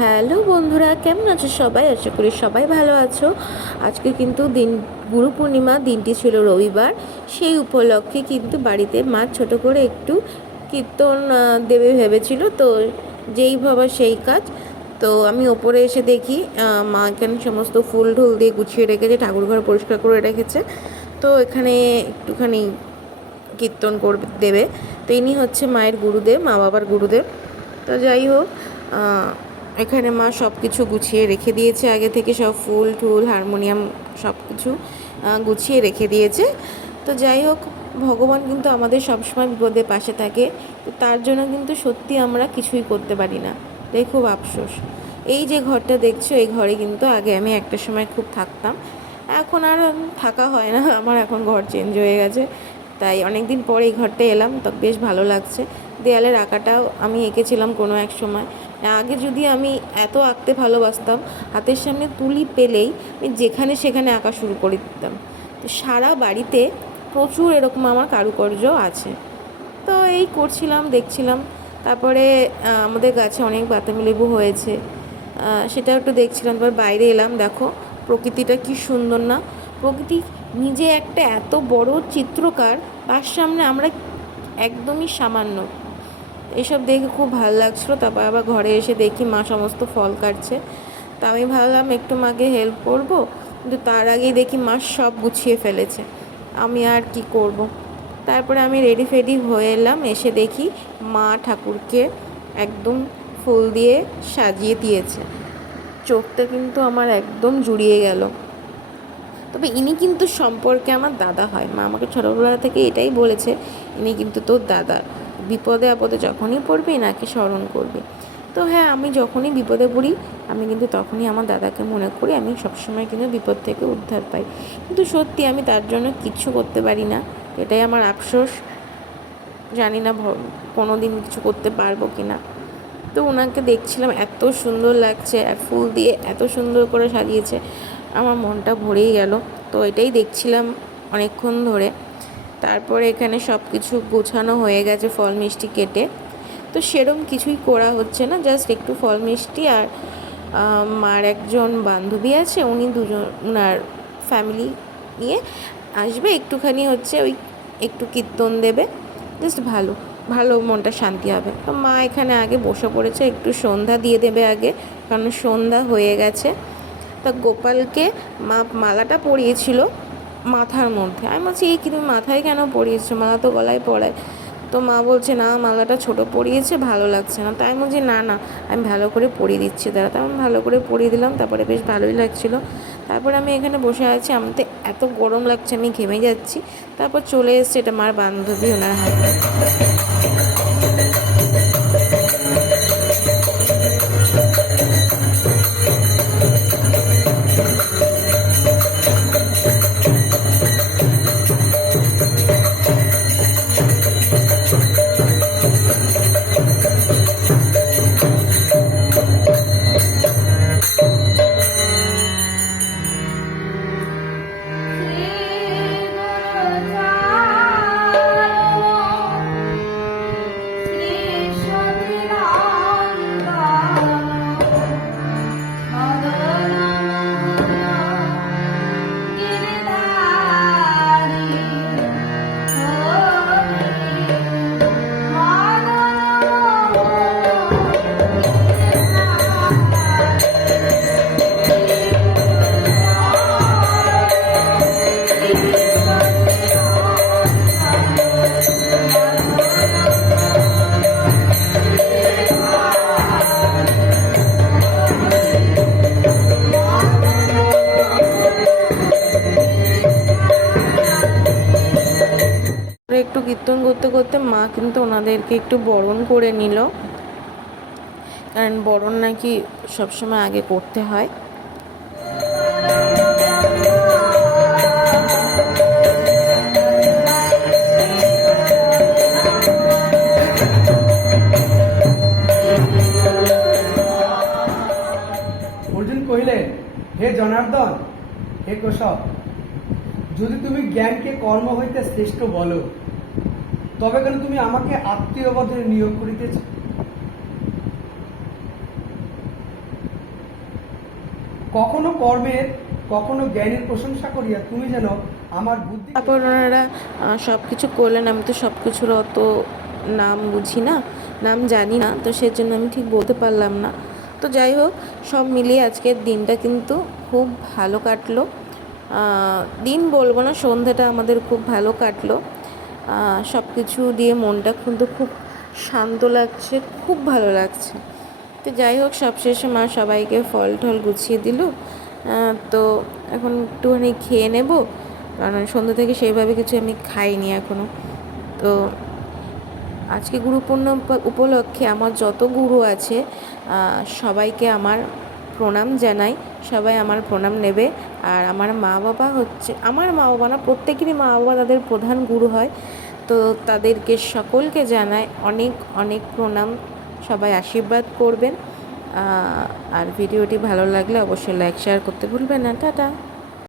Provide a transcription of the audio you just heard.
Hello বন্ধুরা, কেমন আছো সবাই? আশা করি সবাই ভালো আছো। আজকে কিন্তু গুরু পূর্ণিমা, দিনটি ছিল রবিবার। সেই উপলক্ষে কিন্তু বাড়িতে মা ছোট করে একটু কীর্তন দেবে ভেবেছিল, তো যেই ভাবা সেই কাজ। তো আমি ওপরে এসে দেখি মা এখানে সমস্ত ফুল ঢুল দিয়ে গুছিয়ে রেখেছে, ঠাকুরঘর পরিষ্কার করে রেখেছে। তো এখানে একটুখানি কীর্তন করবে দেবে। তো ইনি হচ্ছে মায়ের গুরুদেব, মা বাবার গুরুদেব। তো যাই হোক, এখানে মা সব কিছু গুছিয়ে রেখে দিয়েছে আগে থেকে, সব ফুল টুল হারমোনিয়াম সব কিছু গুছিয়ে রেখে দিয়েছে। তো যাই হোক, ভগবান কিন্তু আমাদের সবসময় বিপদে পাশে থাকে। তো তার জন্য কিন্তু সত্যি আমরা কিছুই করতে পারি না, তাই খুব আফসোস। এই যে ঘরটা দেখছো, এই ঘরে কিন্তু আগে আমি একটা সময় খুব থাকতাম, এখন আর থাকা হয় না আমার, এখন ঘর চেঞ্জ হয়ে গেছে। তাই অনেক দিন পরে এই ঘরটা এলাম, তো বেশ ভালো লাগছে। দেয়ালের আঁকাটাও আমি এঁকেছিলাম কোনো এক সময়। আগে যদি আমি এত আঁকতে ভালোবাসতাম, হাতের সামনে তুলি পেলেই আমি যেখানে সেখানে আঁকা শুরু করে দিতাম। তো সারা বাড়িতে প্রচুর এরকম আমার কারুকার্য আছে। তো এই করছিলাম, দেখছিলাম। তারপরে আমাদের গাছে অনেক বাতাবি লেবু হয়েছে, সেটা একটু দেখছিলাম। তারপর বাইরে এলাম, দেখো প্রকৃতিটা কি সুন্দর না? প্রকৃতি নিজে একটা এত বড় চিত্রকার, তার সামনে আমরা একদমই সামান্য। এসব দেখে খুব ভালো লাগছিলো। তারপর আবার ঘরে এসে দেখি মা সমস্ত ফল কাটছে। তা আমি ভাবলাম একটু মাকে হেল্প করব, কিন্তু তার আগেই দেখি মা সব গুছিয়ে ফেলেছে। আমি আর কি করব। তারপরে আমি রেডি ফেডি হয়ে এলাম, এসে দেখি মা ঠাকুরকে একদম ফুল দিয়ে সাজিয়ে দিয়েছে। চোখটা কিন্তু আমার একদম জুড়িয়ে গেল। তবে ইনি কিন্তু সম্পর্কে আমার দাদা হয়, মা আমাকে ছোটোবেলা থেকে এটাই বলেছে, ইনি কিন্তু তোর দাদা, বিপদে আপদে যখনই পড়বি এনাকে স্মরণ করবি। তো হ্যাঁ, আমি যখনই বিপদে পড়ি আমি কিন্তু তখনই আমার দাদাকে মনে করি, আমি সবসময় কিন্তু বিপদ থেকে উদ্ধার পাই। কিন্তু সত্যি আমি তার জন্য কিচ্ছু করতে পারি না, এটাই আমার আফসোস। জানি না কোনো দিন কিছু করতে পারবো কি না। তো ওনাকে দেখছিলাম, এত সুন্দর লাগছে, আর ফুল দিয়ে এত সুন্দর করে সাজিয়েছে, আমার মনটা ভরেই গেল। তো এটাই দেখছিলাম অনেকক্ষণ ধরে। তারপরে এখানে সব কিছু গোছানো হয়ে গেছে, ফল মিষ্টি কেটে। তো সেরম কিছুই করা হচ্ছে না, জাস্ট একটু ফল মিষ্টি। আর মার একজন বান্ধবী আছে, উনি দুজন, ওনার ফ্যামিলি নিয়ে আসবে, একটুখানি হচ্ছে ওই একটু কীর্তন দেবে, জাস্ট ভালো ভালো মনটা শান্তি হবে। তো মা এখানে আগে বসে পড়েছে, একটু সন্ধ্যা দিয়ে দেবে আগে, কারণ সন্ধ্যা হয়ে গেছে। তা গোপালকে মা মালাটা পরিয়েছিল মাথার মধ্যে। আমি বলছি, এই কি তুমি মাথায় কেন পরিয়েছো, মালা তো গলায় পরায়। তো মা বলছে, না মালাটা ছোট পরিয়েছে, ভালো লাগছে না। তাই আমি বলছি, না না, আমি ভালো করে পরিয়ে দিচ্ছি দাঁড়া। তো আমি ভালো করে পরিয়ে দিলাম, তারপরে বেশ ভালোই লাগছিলো। তারপরে আমি এখানে বসে আছি, আমার তো এত গরম লাগছে, আমি ঘেমে যাচ্ছি। তারপর চলে এসছে, এটা মার বান্ধবী, ওনার হাতে। একটু কীর্তন করতে করতে মা কিন্তু ওনাদেরকে একটু বরণ করে নিল, কারণ বরণ নাকি সবসময় আগে করতে হয়। অর্জুন কহিলে, হে জনার্দন, হে কেশব, যদি তুমি জ্ঞানকে কর্ম হইতে শ্রেষ্ঠ বলো, তবে কেন তুমি আমাকে আত্মীয়বধে নিয়োগ করিতেছ? কখনো কর্মের কখনো জ্ঞানের প্রশংসা করিয়া তুমি যেন আমার বুদ্ধি। তারপর ওনারা সব কিছু করলেন। আমি তো সব কিছুর অত নাম বুঝি না, নাম জানি না, তো সেজন্য আমি ঠিক বলতে পারলাম না। তো যাই হোক, সব মিলিয়ে আজকের দিনটা কিন্তু খুব ভালো কাটলো। দিন বলবো না, সন্ধ্যাটা আমাদের খুব ভালো কাটলো। সব কিছু দিয়ে মনটা কিন্তু খুব শান্ত লাগছে, খুব ভালো লাগছে। তো যাই হোক, সবশেষে মা সবাইকে ফল টল গুছিয়ে দিল। তো এখন একটুখানি খেয়ে নেব, কারণ সন্ধ্যা থেকে সেইভাবে কিছু আমি খাইনি এখনও। তো আজকে গুরু পূর্ণিমা উপলক্ষে আমার যত গুরু আছে সবাইকে আমার প্রণাম জানাই। সবাই আমার প্রণাম নেবে। আর আমার মা বাবা হচ্ছে, আমার মা বাবা না, প্রত্যেকেরই মা বাবা তাদের প্রধান গুরু হয়। তো তাদেরকে সকলকে জানাই অনেক অনেক প্রণাম। সবাই আশীর্বাদ করবেন। আর ভিডিওটি ভালো লাগলে অবশ্যই লাইক শেয়ার করতে ভুলবেন না। টাটা।